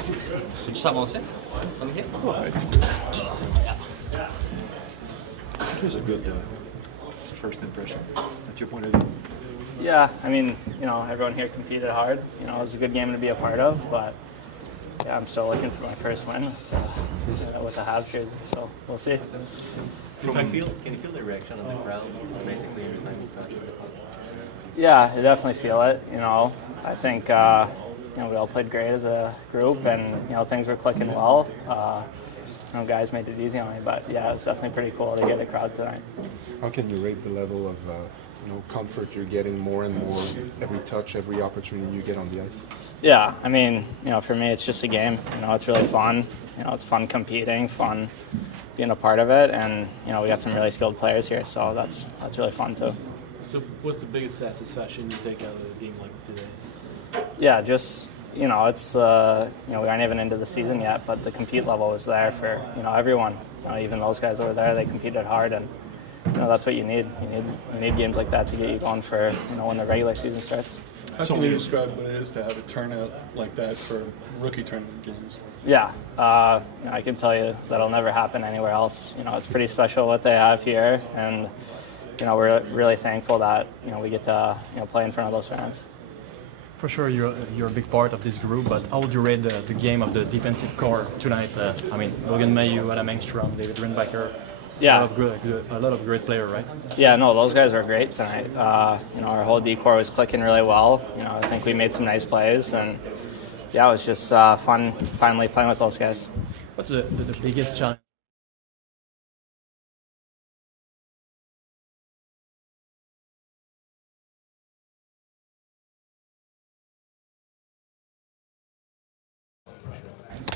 Merci. Tu sens bon fit? Okay. Right. It was a good first impression, at your point of view. Yeah, I mean, everyone here competed hard. It was a good game to be a part of, but yeah, I'm still looking for my first win with the Habs jersey, so we'll see. Can you feel the reaction of the crowd, basically every time you touch it? Yeah, I definitely feel it. I think we all played great as a group, and things were clicking well. Guys made it easy on me, but yeah, it's definitely pretty cool to get a crowd tonight. How can you rate the level of comfort you're getting more and more every touch, every opportunity you get on the ice? Yeah, I mean, for me, it's just a game. It's really fun. It's fun competing, fun being a part of it, and we got some really skilled players here, so that's really fun too. So, what's the biggest satisfaction you take out of a game like today? Yeah, just it's we aren't even into the season yet, but the compete level was there for everyone. Even those guys over there, they competed hard, and that's what you need. You need games like that to get you going for when the regular season starts. How can you describe what it is to have a turnout like that for rookie tournament games? Yeah, I can tell you that'll never happen anywhere else. It's pretty special what they have here, and we're really thankful that we get to play in front of those fans. For sure, you're a big part of this group, but how would you rate the game of the defensive core tonight? I mean, Logan Mailloux, Engström, David Rindbacker. Yeah, a lot of great players, right? Yeah, no, those guys were great tonight. Our whole D-core was clicking really well. I think we made some nice plays, and yeah, it was just fun finally playing with those guys. What's the biggest challenge?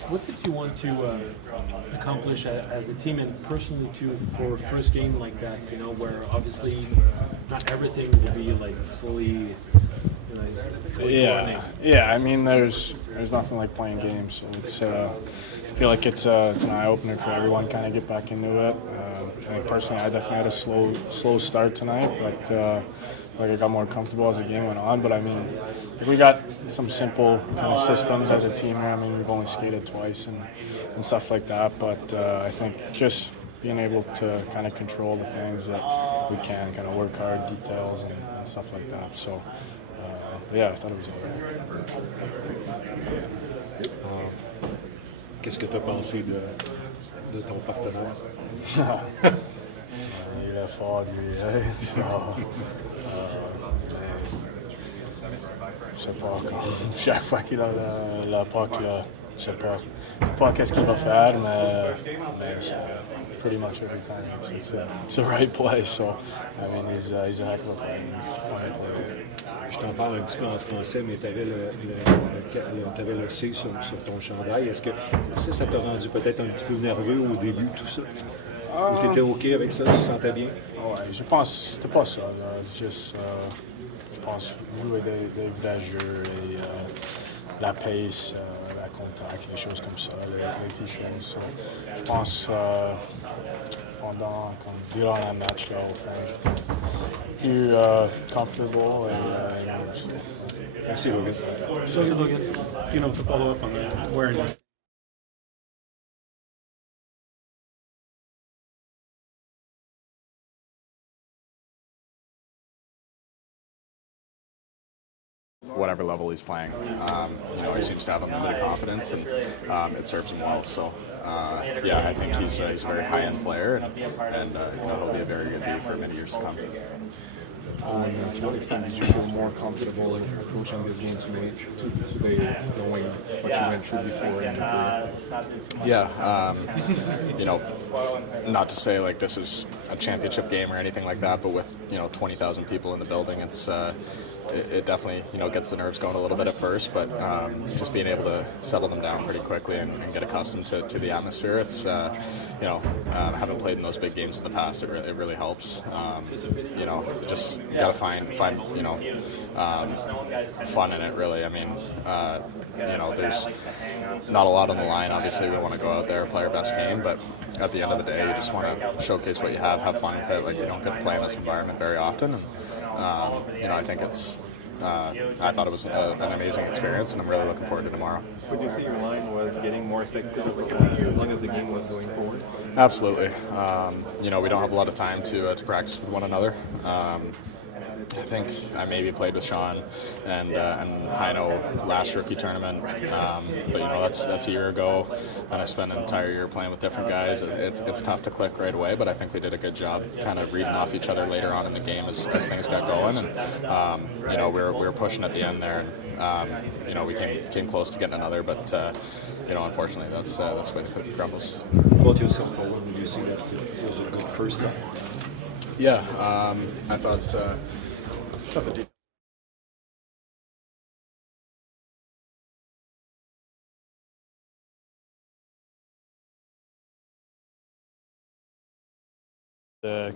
What did you want to accomplish as a team and personally too for a first game like that? Where obviously not everything will be like fully. Yeah. I mean, there's nothing like playing games. So it's I feel like it's an eye opener for everyone. Kind of get back into it. I think personally, I definitely had a slow start tonight, but I got more comfortable as the game went on. But I mean, we got some simple kind of systems as a team here. I mean, we've only skated twice and stuff like that. But I think just being able to kind of control the things that we can, kind of work hard, details and stuff like that. So. Yeah, I thought it was all right. Qu'est-ce que tu as pensé de ton partenaire? Il est fort, lui. Je sais pas, chaque fois qu'il a la puck, je sais pas qu'est-ce qu'il va faire, mais pretty much every time it's the right play. So, I mean, he's a heck of a player. He's a fun player. Je t'en parle un petit peu en français, mais tu avais le C sur ton chandail. Est-ce que ça t'a rendu peut-être un petit peu nerveux au début, tout ça? Ou tu étais OK avec ça, tu te sentais bien? Ouais, je pense que c'était pas ça. Juste, je pense jouer des vrais jeux et la pace, la contact, les choses comme ça, les petites choses. Je pense durant la match, là, au fond, plus comfortable et Merci, Logan. So, Logan, to follow up on that, wearing this. Whatever level he's playing, he seems to have unlimited confidence, and it serves him well. So, yeah, I think he's a very high-end player, and he'll be a very good D for many years to come. To what extent did you feel more comfortable approaching this game today, knowing what you went through before in your career? Yeah, not to say like this is a championship game or anything like that, but with 20,000 people in the building, it definitely gets the nerves going a little bit at first, but just being able to settle them down pretty quickly and get accustomed to the atmosphere. It's I haven't played in those big games in the past. It really helps. Just gotta find fun in it. Really, I mean, there's not a lot on the line. Obviously, we want to go out there, play our best game, but at the end of the day, you just want to showcase what you have fun with it. Like, you don't get to play in this environment very often, and I think it's I thought it was an amazing experience, and I'm really looking forward to tomorrow. Would you say your line was getting more effective as long as the game was going forward? Absolutely. We don't have a lot of time to practice with one another. I think I maybe played with Sean and Heino last rookie tournament, but that's a year ago, and I spent an entire year playing with different guys. It's tough to click right away, but I think we did a good job kind of reading off each other later on in the game as things got going, and we were pushing at the end there, and we came close to getting another, but unfortunately that's the way the cookie crumbles. About yourself, Owen, did you see that it was a good first time? Yeah, I thought.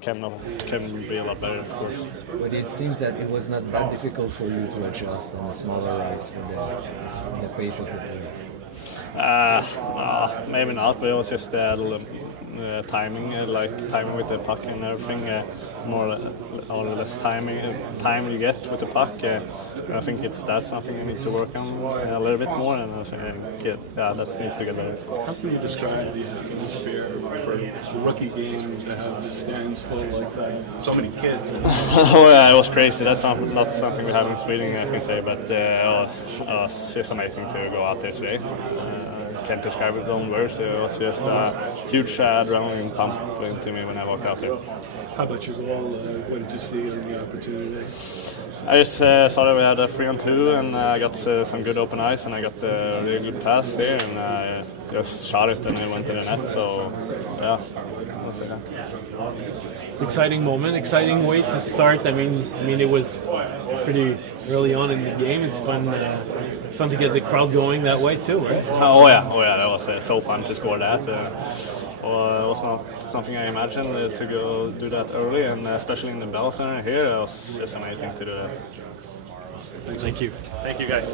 Can be a lot better, of course. But it seems that it was not that difficult for you to adjust on a smaller ice for the pace of the play. Maybe not, but it was just a little timing, timing with the puck and everything. More or less time you get with the puck. I think that's something you need to work on a little bit more, and I think that needs to get better. How can you describe the atmosphere for a rookie game to have the stands full like that? So many kids. Oh yeah, it was crazy. That's not something we have in Sweden, I can say, but it was just amazing to go out there today. Can't describe it in words. It was just a huge adrenaline pump into me when I walked out there. How about your goal? What did you see in the opportunity? I just saw that we had a 3-on-2, and I got some good open ice, and I got a really good pass there, and I just shot it, and it went to the net. So yeah, Exciting moment, exciting way to start. I mean, it was pretty early on in the game. It's fun. It's fun to get the crowd going that way too, right? Oh yeah, that was so fun to score that. It was not something I imagined to go do that early, and especially in the Bell Center here, it was just amazing to do that. Thank you. Thank you, guys.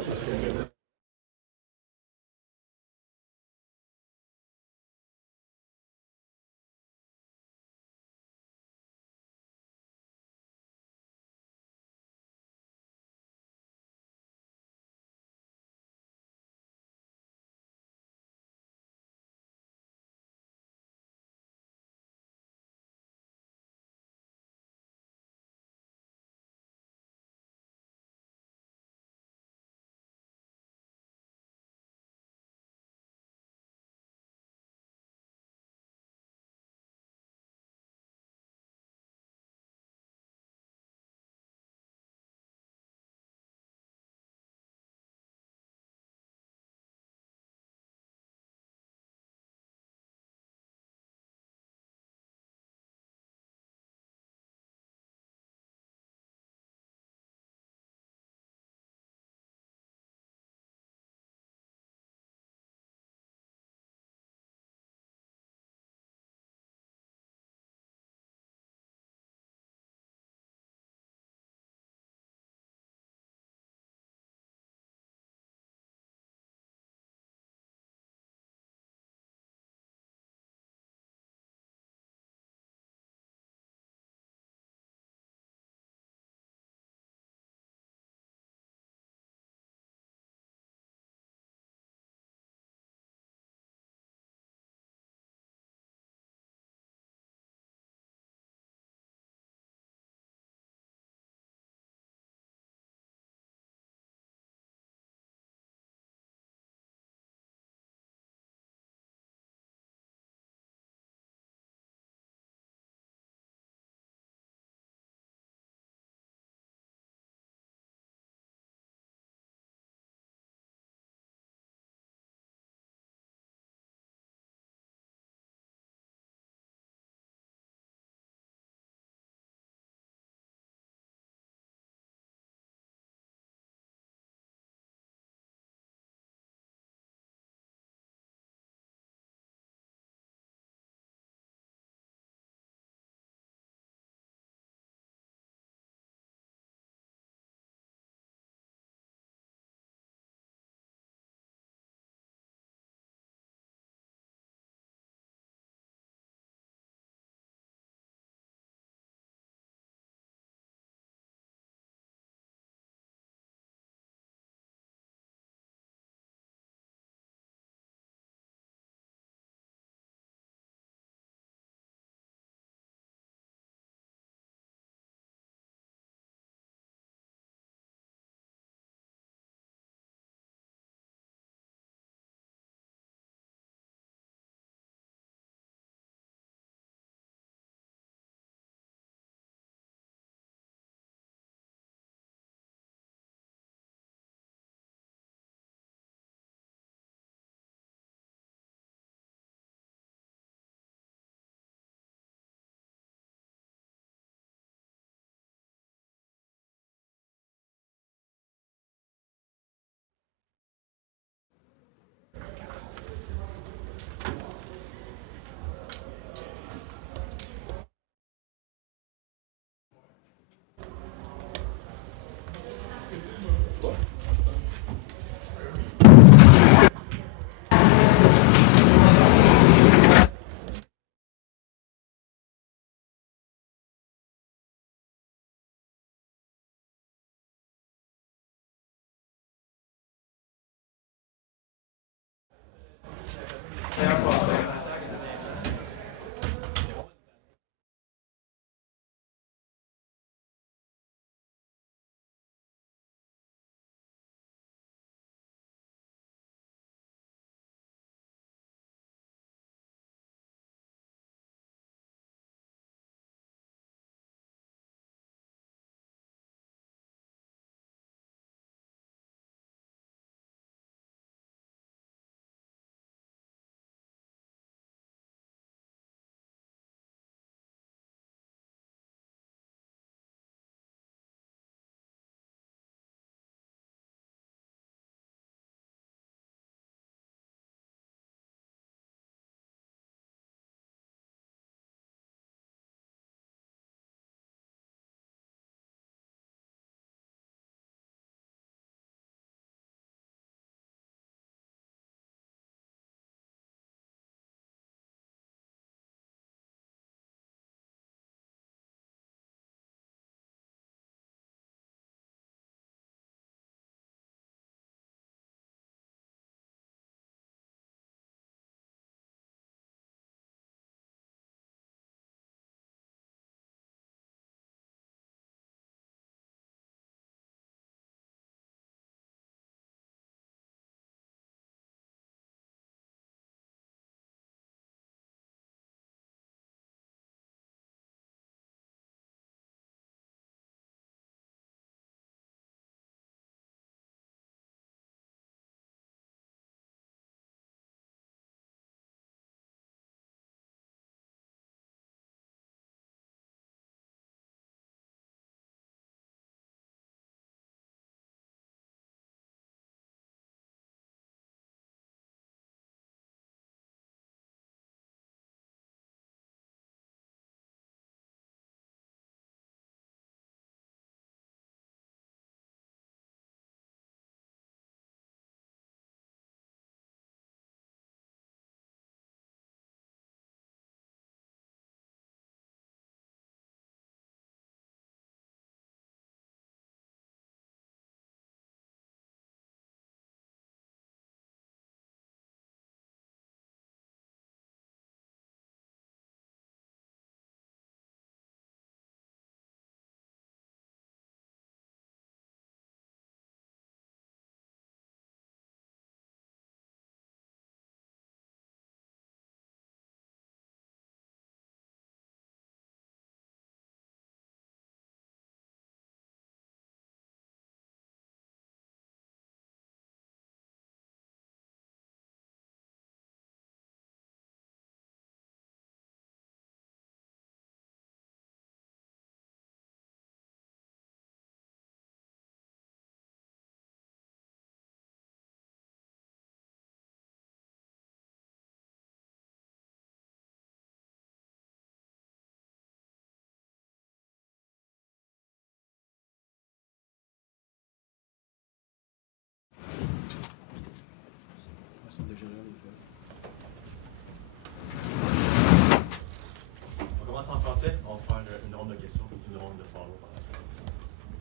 commence en français. On va faire une ronde de questions et une ronde de follow par la suite.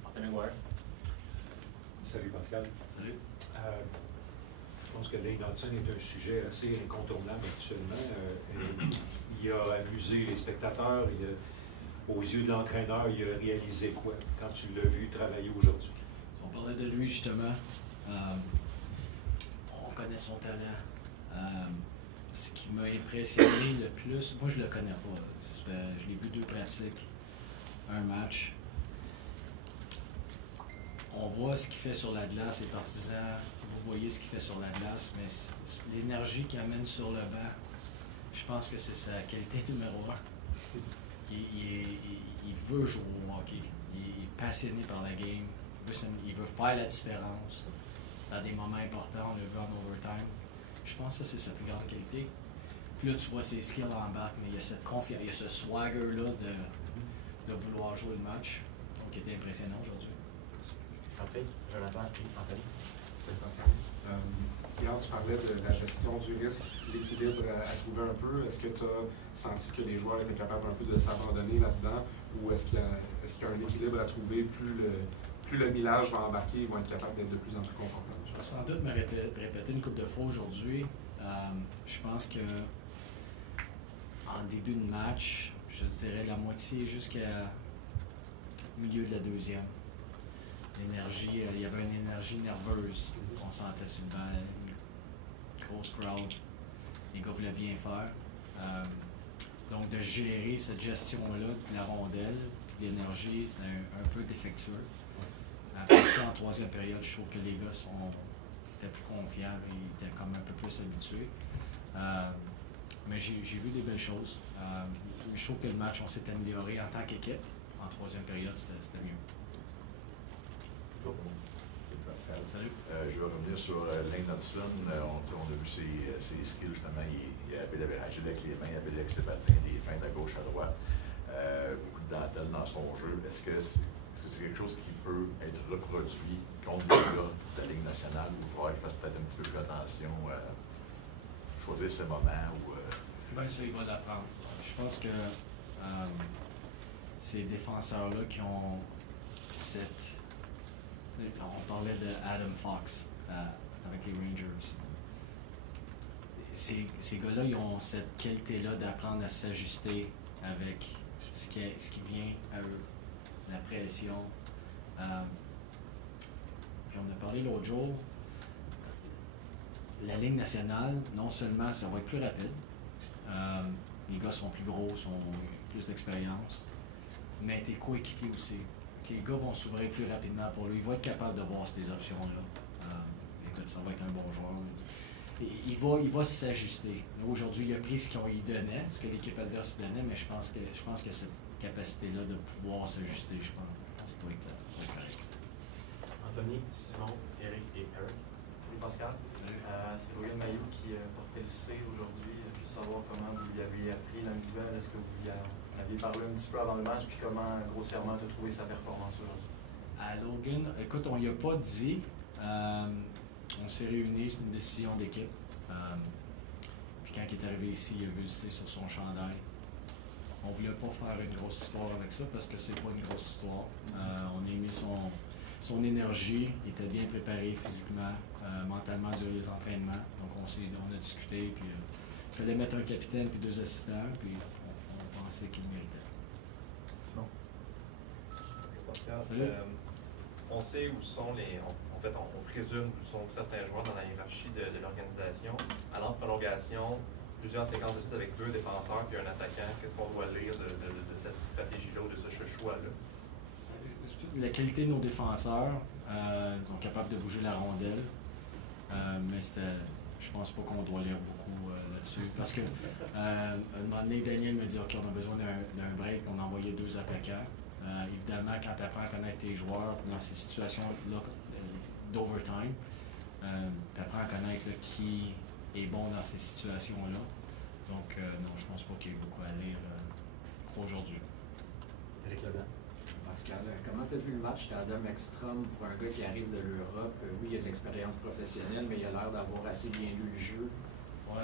Anthony Ware. Salut Pascal. Salut. Je pense que Hutson est un sujet assez incontournable actuellement. Il a amusé les spectateurs. Aux yeux de l'entraîneur, il a réalisé quoi quand tu l'as vu travailler aujourd'hui? On parlait de lui justement. On connaît son talent. Ce qui m'a impressionné le plus, moi je le connais pas. Je l'ai vu 2 pratiques, un match. On voit ce qu'il fait sur la glace, les partisans, vous voyez ce qu'il fait sur la glace, mais l'énergie qu'il amène sur le banc, je pense que c'est sa qualité numéro 1. Il veut jouer au hockey, il est passionné par la game, il veut faire la différence dans des moments importants, on l'a vu en overtime. Je pense que ça, c'est sa plus grande qualité. Puis là, tu vois ses skills en barque, mais il y a cette confiance, il y a ce swagger-là de vouloir jouer le match. Donc, il était impressionnant aujourd'hui. Après, Jonathan et Anthony. Hier, tu parlais de la gestion du risque, l'équilibre à trouver un peu. Est-ce que tu as senti que les joueurs étaient capables un peu de s'abandonner là-dedans ou est-ce qu'il y a un équilibre à trouver? Plus le millage va embarquer, ils vont être capables d'être de plus en plus confortables? Je vais sans doute me répéter une couple de fois aujourd'hui. Je pense que en début de match, je dirais la moitié jusqu'à milieu de la deuxième. L'énergie, il y avait une énergie nerveuse. On sentait sur le banc, une grosse crowd. Les gars voulaient bien faire. Donc de gérer cette gestion-là de la rondelle, puis de l'énergie, c'était un peu défectueux. Après ça, en troisième période, je trouve que les gars étaient plus confiants, ils étaient comme un peu plus habitués. Mais j'ai vu des belles choses. Je trouve que le match, on s'est amélioré en tant qu'équipe. En troisième période, c'était mieux. Pascal. Salut. Je vais revenir sur Lane Hutson. On a vu ses skills, justement. Il avait réagi avec les mains, il avait ses patins, des feintes à gauche, à droite. Beaucoup de dentelle dans son jeu. Est-ce que c'est quelque chose qui peut être reproduit contre les gars de la Ligue nationale ou il faudra qu'il fasse peut-être un petit peu plus attention, choisir ses moments ou. Bien sûr, il va l'apprendre. Je pense que ces défenseurs-là qui ont cette. On parlait de Adam Fox avec les Rangers. Ces gars-là, ils ont cette qualité-là d'apprendre à s'ajuster avec ce qui vient à eux, la pression. Puis on a parlé l'autre jour, la Ligue nationale, non seulement ça va être plus rapide, les gars sont plus gros, ont plus d'expérience, mais tes coéquipiers aussi. Les gars vont s'ouvrir plus rapidement pour lui. Il va être capable de voir ces options-là. Écoute, ça va être un bon joueur. Il va s'ajuster. Aujourd'hui, il a pris ce qu'on lui donnait, ce que l'équipe adverse lui donnait, mais je pense que cette capacité-là de pouvoir s'ajuster, je pense qu'il va être correct. Anthony, Simon, Eric et Eric. Salut Pascal. Salut. C'est Logan Mailloux qui portait le C aujourd'hui. Juste savoir comment vous y avez appris la nouvelle. Est-ce que vous y aviez parlé un petit peu avant le match, puis comment grossièrement tu as trouvé sa performance aujourd'hui? À Logan, écoute, on n'y a pas dit. On s'est réunis, c'est une décision d'équipe. Puis quand il est arrivé ici, il a vu le C sur son chandail. On ne voulait pas faire une grosse histoire avec ça parce que c'est pas une grosse histoire. On a aimé son énergie, il était bien préparé physiquement, mentalement durant les entraînements. Donc on a discuté, puis il fallait mettre un capitaine puis 2 assistants, puis on pensait qu'il méritait. Sinon. Salut. On sait où sont on présume où sont certains joueurs dans la hiérarchie de l'organisation. À l'entre-prolongation, plusieurs séquences de suite avec 2 défenseurs puis un attaquant. Qu'est-ce qu'on doit lire de cette stratégie-là ou de ce choix-là? La qualité de nos défenseurs, ils sont capables de bouger la rondelle, mais je pense pas qu'on doit lire beaucoup là-dessus. Parce que un moment donné, Daniel me dit OK, on a besoin d'un break, on a envoyé 2 attaquants. Évidemment, quand tu apprends à connaître tes joueurs dans ces situations-là d'overtime, tu apprends à connaître qui est bon dans ces situations-là. Donc, non, je pense pas qu'il y ait beaucoup à lire pour aujourd'hui. Éric Leblanc. Pascal, comment tu as vu le match d'Adam Engström pour un gars qui arrive de l'Europe? Oui, il a de l'expérience professionnelle, mais il a l'air d'avoir assez bien lu le jeu. Oui,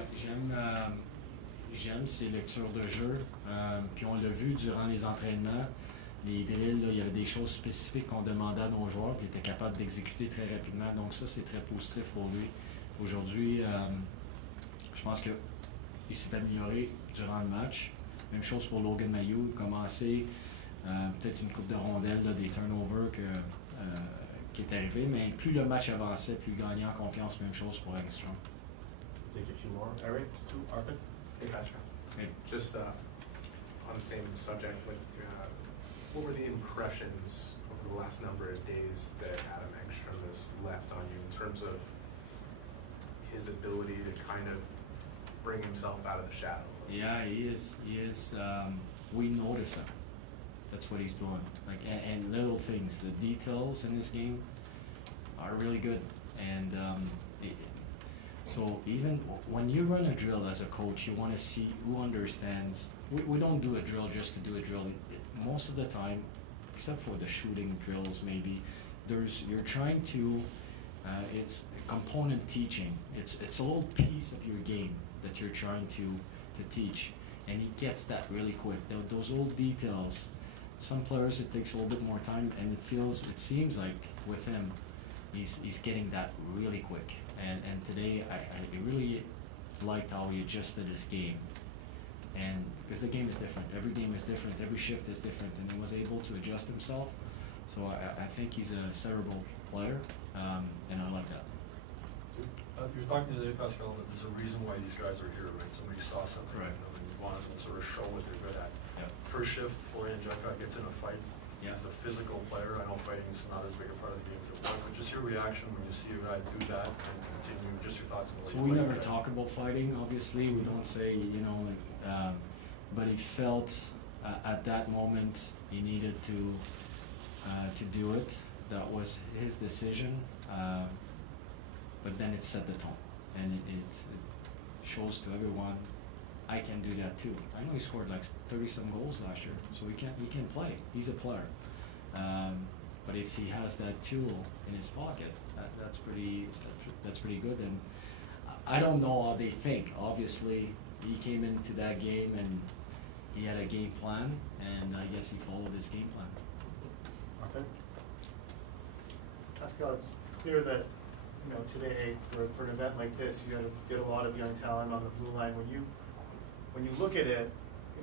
j'aime ses lectures de jeu. Puis on l'a vu durant les entraînements, les drills, là, il y avait des choses spécifiques qu'on demandait à nos joueurs, puis il était capable d'exécuter très rapidement. Donc ça, c'est très positif pour lui. Aujourd'hui, je pense qu'il s'est amélioré durant le match. Même chose pour Logan Mailloux, commencé peut-être une coupe de rondelles, là, des turnovers qui est arrivé, mais plus le match avançait, plus il gagnait en confiance. Même chose pour Engström. Take a few more. Eric, it's to Arpit. Hey, Pascal. Hey. Just on the same subject, like, what were the impressions over the last number of days that Adam Engström has left on you in terms of his ability to kind of bring himself out of the shadow? Yeah, he is. We notice him. That's what he's doing. Like, and little things, the details in this game are really good. And so even when you run a drill as a coach, you want to see who understands. We don't do a drill just to do a drill. Most of the time, except for the shooting drills, maybe you're trying to. It's component teaching. It's a little piece of your game that you're trying to teach, and he gets that really quick. Those little details. Some players it takes a little bit more time, and it seems like with him, he's getting that really quick. And today I really liked how he adjusted his game, and because the game is different, every game is different, every shift is different, and he was able to adjust himself. So I think he's a cerebral player, and I like that. You're talking today, Pascal, that there's a reason why these guys are here, right? Somebody saw something in them and wanted to sort of show what they're good at. Yeah. First shift, Florian Junka gets in a fight. Yeah. He's a physical player. I know fighting's not as big a part of the game as it was, but just your reaction when you see a guy do that and continue, just your thoughts on the way So we never talk about fighting, obviously. We don't say, but he felt at that moment he needed to do it. That was his decision. But then it set the tone, and it shows to everyone, I can do that too. I know he scored like 30-some goals last year, so he can play. He's a player. But if he has that tool in his pocket, that's pretty good. And I don't know how they think. Obviously, he came into that game and he had a game plan, and I guess he followed his game plan. Okay. Pascal, it's clear that today for an event like this, you get a lot of young talent on the blue line. When you look at it,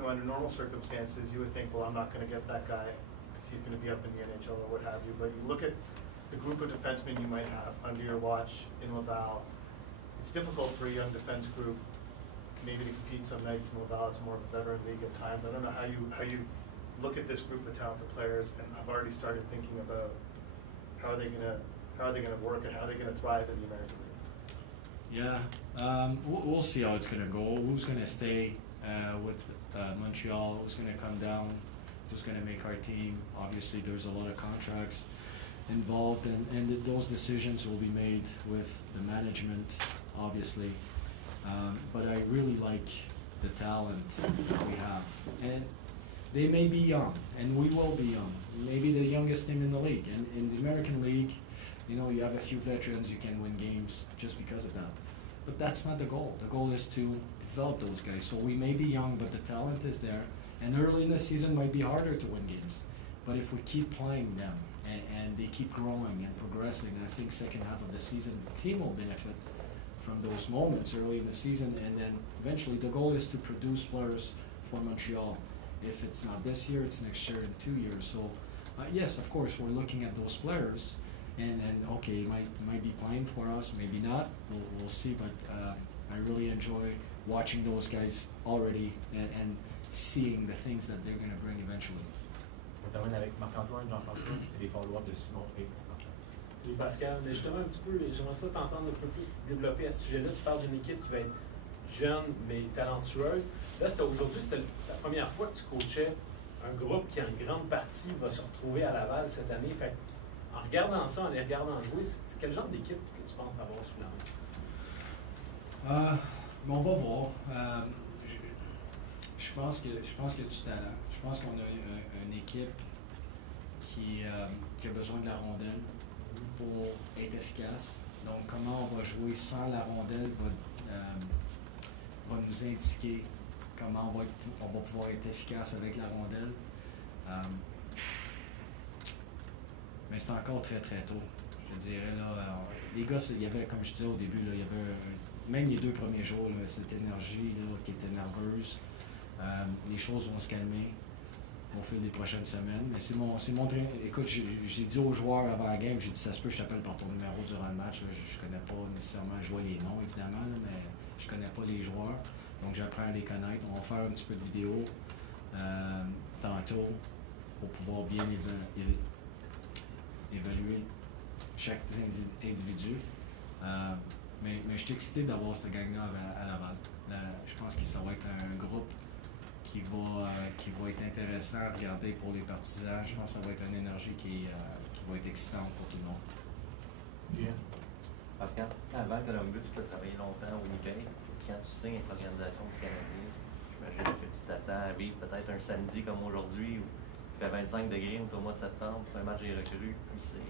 under normal circumstances, you would think, well, I'm not going to get that guy because he's going to be up in the NHL or what have you. But you look at the group of defensemen you might have under your watch in Laval. It's difficult for a young defense group maybe to compete some nights in Laval. It's more of a veteran league at times. I don't know how you look at this group of talented players, and I've already started thinking about how are they going to work and how are they going to thrive in the American League. Yeah, we'll see how it's going to go. Who's going to stay with Montreal? Who's going to come down? Who's going to make our team? Obviously, there's a lot of contracts involved, and those decisions will be made with the management, obviously. But I really like the talent that we have. And they may be young, and we will be young. Maybe the youngest team in the league. And in the American League, you have a few veterans, you can win games just because of that. But that's not the goal. The goal is to develop those guys. So we may be young, but the talent is there. And early in the season might be harder to win games. But if we keep playing them and they keep growing and progressing, I think second half of the season, the team will benefit from those moments early in the season. And then eventually the goal is to produce players for Montreal. If it's not this year, it's next year and 2 years. So yes, of course, we're looking at those players. And okay, might be playing for us, maybe not. We'll see. But I really enjoy watching those guys already and seeing the things that they're going to bring eventually. On termine avec Marc-Antoine, Jean-François et les follow-up de Simon et Marc-Antoine. Oui, Pascal, mais justement un petit peu, j'aimerais ça t'entendre un peu plus développer à ce sujet-là. Tu parles d'une équipe qui va être jeune mais talentueuse. Là, aujourd'hui, c'était la première fois que tu coachais un groupe qui en grande partie va se retrouver à Laval cette année. Fait en regardant ça, en les regardant jouer, c'est quel genre d'équipe que tu penses avoir sous la main? On va voir. Je pense qu'il y a du talent. Je pense qu'on a une équipe qui a besoin de la rondelle pour être efficace. Donc, comment on va jouer sans la rondelle va nous indiquer comment on va pouvoir être efficace avec la rondelle. Mais c'est encore très très tôt. Je dirais là, les gars, il y avait, comme je disais au début, là, il y avait même les 2 premiers jours, là, cette énergie là, qui était nerveuse. Les choses vont se calmer au fil des prochaines semaines. Mais c'est mon train. Écoute, j'ai dit aux joueurs avant la game, j'ai dit ça se peut, je t'appelle par ton numéro durant le match. Là, je connais pas nécessairement, je vois les noms évidemment, là, mais je connais pas les joueurs. Donc j'apprends à les connaître. On va faire un petit peu de vidéo tantôt pour pouvoir bien évaluer chaque individu. Mais je suis excité d'avoir cette gang-là à Laval. Je pense que ça va être un groupe qui va être intéressant à regarder pour les partisans. Je pense que ça va être une énergie qui va être excitante pour tout le monde. Julien? Pascal, avant Columbus, tu as travaillé longtemps au Winnipeg. Quand tu signes avec l'organisation du Canadien, j'imagine que tu t'attends à vivre peut-être un samedi comme aujourd'hui où il fait 25 degrés au mois de septembre, c'est un match des recrues, puis c'est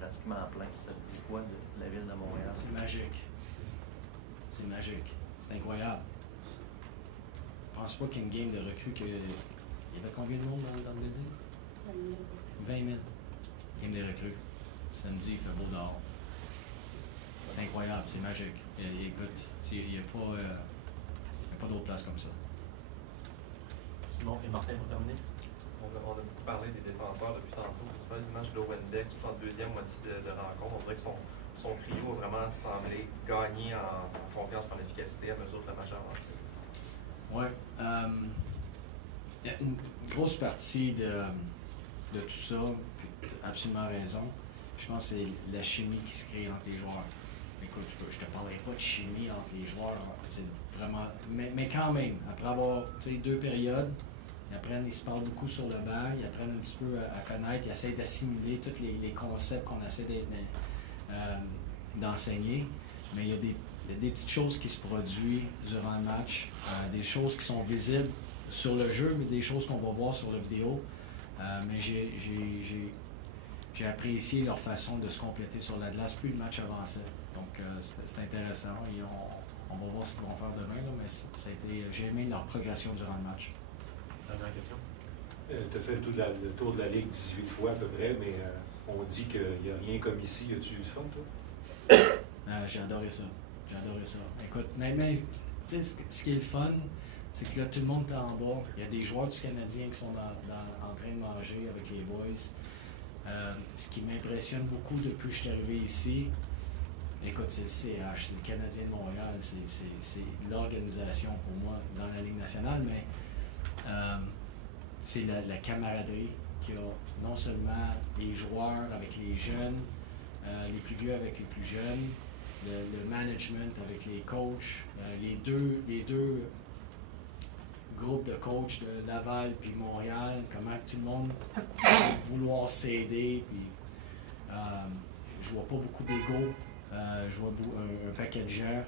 pratiquement en plein. Ça te dit quoi de la ville de Montréal? C'est magique. C'est magique. C'est incroyable. Je pense pas qu'une game de recrues il y avait combien de monde dans le building? 20 000. Game de recrues. Samedi, il fait beau dehors. C'est incroyable, c'est magique. Écoute, il n'y a pas d'autre place comme ça. Simon et Martin pour terminer. On a beaucoup parlé des défenseurs depuis tantôt. Tu parles du match d'Owen Beck, tout en deuxième moitié de rencontre. On dirait que son trio a vraiment semblé gagner en confiance, en efficacité à mesure que le match avance. Oui. Une grosse partie de tout ça, puis tu as absolument raison. Je pense que c'est la chimie qui se crée entre les joueurs. Écoute, je te parlerai pas de chimie entre les joueurs. C'est vraiment. Mais quand même, après avoir 2 périodes, ils se parlent beaucoup sur le banc, ils apprennent un petit peu à connaître, ils essaient d'assimiler tous les concepts qu'on essaie d'enseigner. Mais il y a des petites choses qui se produisent durant le match, des choses qui sont visibles sur le jeu, mais des choses qu'on va voir sur la vidéo. Mais j'ai apprécié leur façon de se compléter sur la glace, plus le match avançait. Donc c'est intéressant. Et on va voir ce qu'ils vont faire demain, là, mais j'ai aimé leur progression durant le match. Dernière question. Tu as fait le tour de la Ligue 18 fois à peu près, mais on dit qu'il n'y a rien comme ici. As-tu eu du fun, toi? J'ai adoré ça. J'ai adoré ça. Écoute, mais tu sais, ce qui est le fun, c'est que là, tout le monde est en bas. Il y a des joueurs du Canadien qui sont en train de manger avec les boys. Ce qui m'impressionne beaucoup depuis que je suis arrivé ici, écoute, c'est le CH, c'est le Canadien de Montréal, c'est l'organisation pour moi dans la Ligue nationale, mais c'est la camaraderie qu'il y a, non seulement les joueurs avec les jeunes, les plus vieux avec les plus jeunes, le management avec les coachs, les deux groupes de coachs de Laval puis Montréal, comment tout le monde va vouloir s'aider. Puis, je vois pas beaucoup d'ego. Je vois un paquet de gens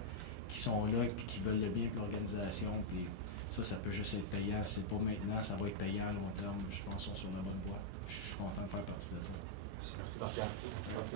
qui sont là et qui veulent le bien pour l'organisation. Puis ça peut juste être payant. C'est pas maintenant, ça va être payant à long terme. Je pense qu'ils sont sur la bonne voie. Je suis content de faire partie de ça. Merci Pascal. Merci.